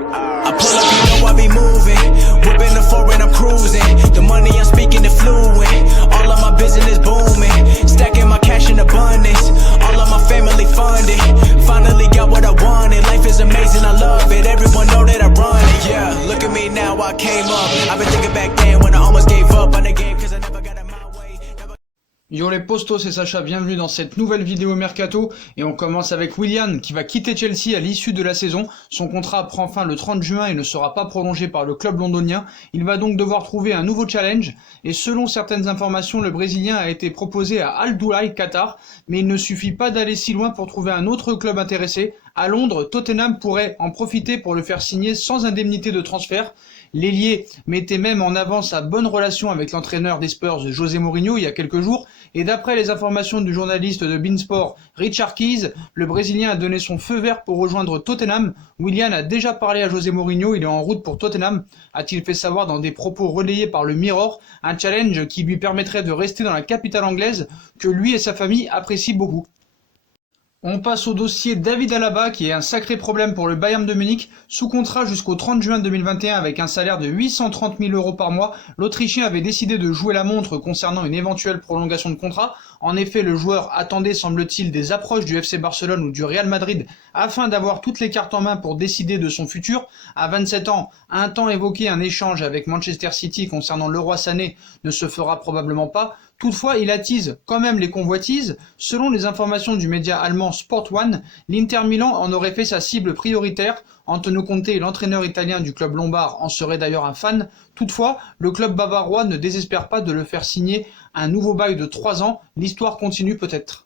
I pull up, you know I be moving. Whipping the foreign, I'm cruising. The money I'm speaking is fluent. All of my business booming. Stacking my cash in abundance. All of my family funded. Finally got what I wanted. Life is amazing, I love it. Everyone know that I run it. Yeah, look at me now, I came up. I've been thinking back then when I almost gave up on the game cause I never got it my way. Yo les postos, c'est Sacha, bienvenue dans cette nouvelle vidéo Mercato et on commence avec Willian qui va quitter Chelsea à l'issue de la saison. Son contrat prend fin le 30 juin et ne sera pas prolongé par le club londonien. Il va donc devoir trouver un nouveau challenge et selon certaines informations, le Brésilien a été proposé à Al Duhail Qatar, mais il ne suffit pas d'aller si loin pour trouver un autre club intéressé. À Londres, Tottenham pourrait en profiter pour le faire signer sans indemnité de transfert. L'ailier mettait même en avant sa bonne relation avec l'entraîneur des Spurs, José Mourinho, il y a quelques jours, et d'après les informations du journaliste de beIN Sport, Richard Keys, le Brésilien a donné son feu vert pour rejoindre Tottenham. Willian a déjà parlé à José Mourinho, il est en route pour Tottenham, a-t-il fait savoir dans des propos relayés par le Mirror, un challenge qui lui permettrait de rester dans la capitale anglaise, que lui et sa famille apprécient beaucoup. On passe au dossier David Alaba qui est un sacré problème pour le Bayern de Munich. Sous contrat jusqu'au 30 juin 2021 avec un salaire de 830 000 € par mois, l'Autrichien avait décidé de jouer la montre concernant une éventuelle prolongation de contrat. En effet, le joueur attendait, semble-t-il, des approches du FC Barcelone ou du Real Madrid afin d'avoir toutes les cartes en main pour décider de son futur. À 27 ans, un temps évoqué un échange avec Manchester City concernant Leroy Sané ne se fera probablement pas. Toutefois, il attise quand même les convoitises. Selon les informations du média allemand Sport One, l'Inter Milan en aurait fait sa cible prioritaire. Antonio Conte, l'entraîneur italien du club lombard, en serait d'ailleurs un fan. Toutefois, le club bavarois ne désespère pas de le faire signer un nouveau bail de 3 ans. L'histoire continue peut-être.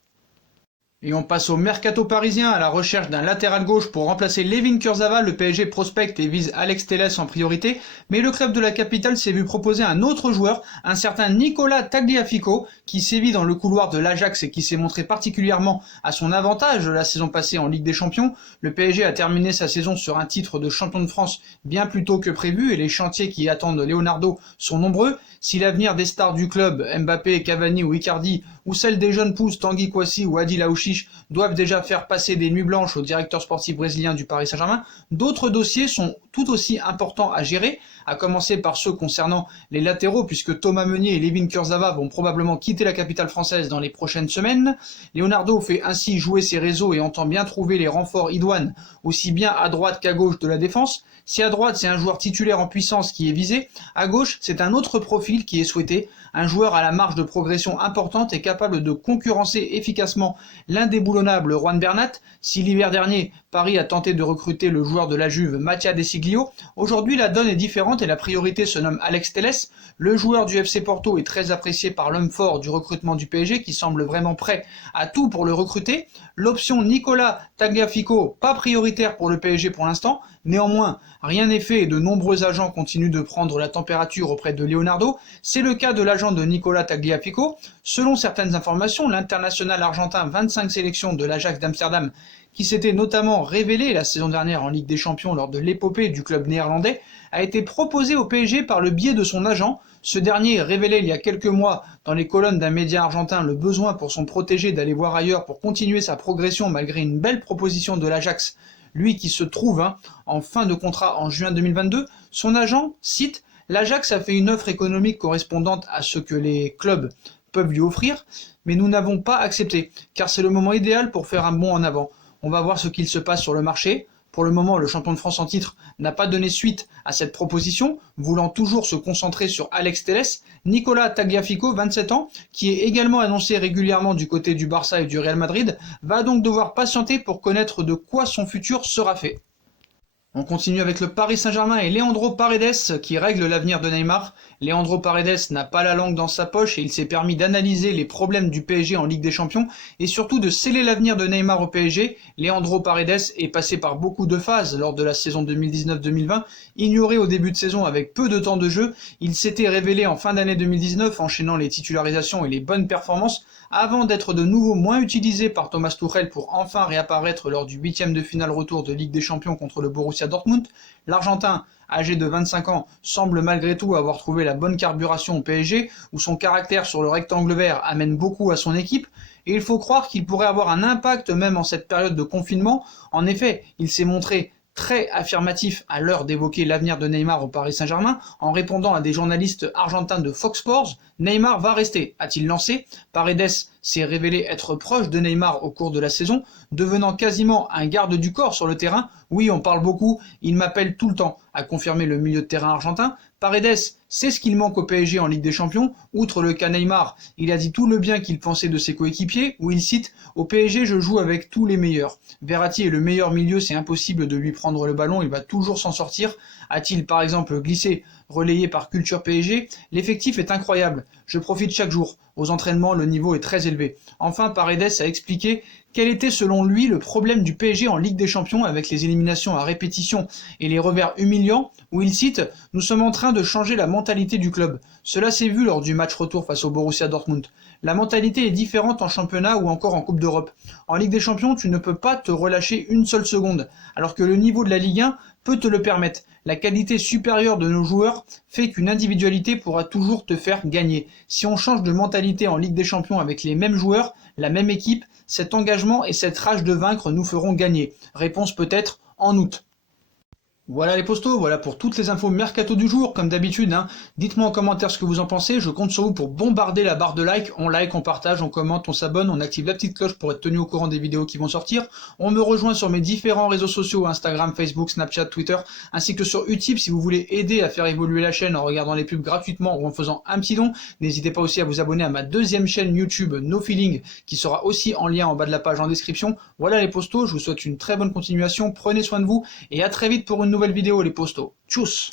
Et on passe au mercato parisien à la recherche d'un latéral gauche pour remplacer Layvin Kurzawa. Le PSG prospecte et vise Alex Telles en priorité, mais le club de la capitale s'est vu proposer un autre joueur, un certain Nicolas Tagliafico, qui sévit dans le couloir de l'Ajax et qui s'est montré particulièrement à son avantage la saison passée en Ligue des Champions. Le PSG a terminé sa saison sur un titre de champion de France bien plus tôt que prévu et les chantiers qui attendent Leonardo sont nombreux. Si l'avenir des stars du club, Mbappé, Cavani ou Icardi, ou celle des jeunes pousses Tanguy Kouassi ou Adil Aouchiche, doivent déjà faire passer des nuits blanches au directeur sportif brésilien du Paris Saint-Germain, d'autres dossiers sont tout aussi importants à gérer, à commencer par ceux concernant les latéraux, puisque Thomas Meunier et Layvin Kurzawa vont probablement quitter la capitale française dans les prochaines semaines. Leonardo fait ainsi jouer ses réseaux et entend bien trouver les renforts idoines, aussi bien à droite qu'à gauche de la défense. Si à droite c'est un joueur titulaire en puissance qui est visé, à gauche c'est un autre profil qui est souhaité, un joueur à la marge de progression importante et capable de concurrencer efficacement l'indéboulonnable Juan Bernat. Si l'hiver dernier, Paris a tenté de recruter le joueur de la Juve Mattia De Sciglio, aujourd'hui la donne est différente et la priorité se nomme Alex Telles. Le joueur du FC Porto est très apprécié par l'homme fort du recrutement du PSG qui semble vraiment prêt à tout pour le recruter. L'option Nicolas Tagliafico, pas prioritaire pour le PSG pour l'instant, néanmoins rien n'est fait et de nombreux agents continuent de prendre la température auprès de Leonardo. C'est le cas de l'agent de Nicolas Tagliafico. Selon certaines informations, l'international argentin 25 sélections de l'Ajax d'Amsterdam, qui s'était notamment révélé la saison dernière en Ligue des Champions lors de l'épopée du club néerlandais, a été proposé au PSG par le biais de son agent. Ce dernier révélait il y a quelques mois dans les colonnes d'un média argentin le besoin pour son protégé d'aller voir ailleurs pour continuer sa progression malgré une belle proposition de l'Ajax, lui qui se trouve en fin de contrat en juin 2022. Son agent cite « L'Ajax a fait une offre économique correspondante à ce que les clubs peuvent lui offrir, mais nous n'avons pas accepté, car c'est le moment idéal pour faire un bond en avant. On va voir ce qu'il se passe sur le marché. » Pour le moment, le champion de France en titre n'a pas donné suite à cette proposition, voulant toujours se concentrer sur Alex Telles. Nicolas Tagliafico, 27 ans, qui est également annoncé régulièrement du côté du Barça et du Real Madrid, va donc devoir patienter pour connaître de quoi son futur sera fait. On continue avec le Paris Saint-Germain et Leandro Paredes qui règle l'avenir de Neymar. Leandro Paredes n'a pas la langue dans sa poche et il s'est permis d'analyser les problèmes du PSG en Ligue des Champions et surtout de sceller l'avenir de Neymar au PSG. Leandro Paredes est passé par beaucoup de phases lors de la saison 2019-2020. Ignoré au début de saison avec peu de temps de jeu, il s'était révélé en fin d'année 2019 enchaînant les titularisations et les bonnes performances avant d'être de nouveau moins utilisé par Thomas Tuchel pour enfin réapparaître lors du 8e de finale retour de Ligue des Champions contre le Borussia Dortmund. L'Argentin, âgé de 25 ans, semble malgré tout avoir trouvé la bonne carburation au PSG, où son caractère sur le rectangle vert amène beaucoup à son équipe, et il faut croire qu'il pourrait avoir un impact même en cette période de confinement. En effet, il s'est montré très affirmatif à l'heure d'évoquer l'avenir de Neymar au Paris Saint-Germain, en répondant à des journalistes argentins de Fox Sports. Neymar va rester, a-t-il lancé. Paredes s'est révélé être proche de Neymar au cours de la saison, devenant quasiment un garde du corps sur le terrain. Oui, on parle beaucoup, il m'appelle tout le temps, a confirmé le milieu de terrain argentin. Paredes sait ce qu'il manque au PSG en Ligue des Champions. Outre le cas Neymar, il a dit tout le bien qu'il pensait de ses coéquipiers, où il cite « Au PSG, je joue avec tous les meilleurs. Verratti est le meilleur milieu, c'est impossible de lui prendre le ballon, il va toujours s'en sortir. » A-t-il par exemple glissé, relayé par Culture PSG? L'effectif est incroyable, je profite chaque jour. Aux entraînements, le niveau est très élevé. Enfin, Paredes a expliqué quel était selon lui le problème du PSG en Ligue des Champions avec les éliminations à répétition et les revers humiliants, où il cite « Nous sommes en train de changer la mentalité du club. Cela s'est vu lors du match retour face au Borussia Dortmund. La mentalité est différente en championnat ou encore en Coupe d'Europe. En Ligue des Champions, tu ne peux pas te relâcher une seule seconde, alors que le niveau de la Ligue 1 peut te le permettre. La qualité supérieure de nos joueurs fait qu'une individualité pourra toujours te faire gagner. Si on change de mentalité en Ligue des Champions avec les mêmes joueurs, la même équipe, cet engagement et cette rage de vaincre nous feront gagner. Réponse peut-être en août. Voilà les postos, voilà pour toutes les infos mercato du jour, comme d'habitude. Dites-moi en commentaire ce que vous en pensez, je compte sur vous pour bombarder la barre de like. On like, on partage, on commente, on s'abonne, on active la petite cloche pour être tenu au courant des vidéos qui vont sortir. On me rejoint sur mes différents réseaux sociaux, Instagram, Facebook, Snapchat, Twitter, ainsi que sur Utip si vous voulez aider à faire évoluer la chaîne en regardant les pubs gratuitement ou en faisant un petit don. N'hésitez pas aussi à vous abonner à ma deuxième chaîne YouTube, No Feeling, qui sera aussi en lien en bas de la page en description. Voilà les postos, je vous souhaite une très bonne continuation, prenez soin de vous et à très vite pour une nouvelle vidéo les postos. Tchuss!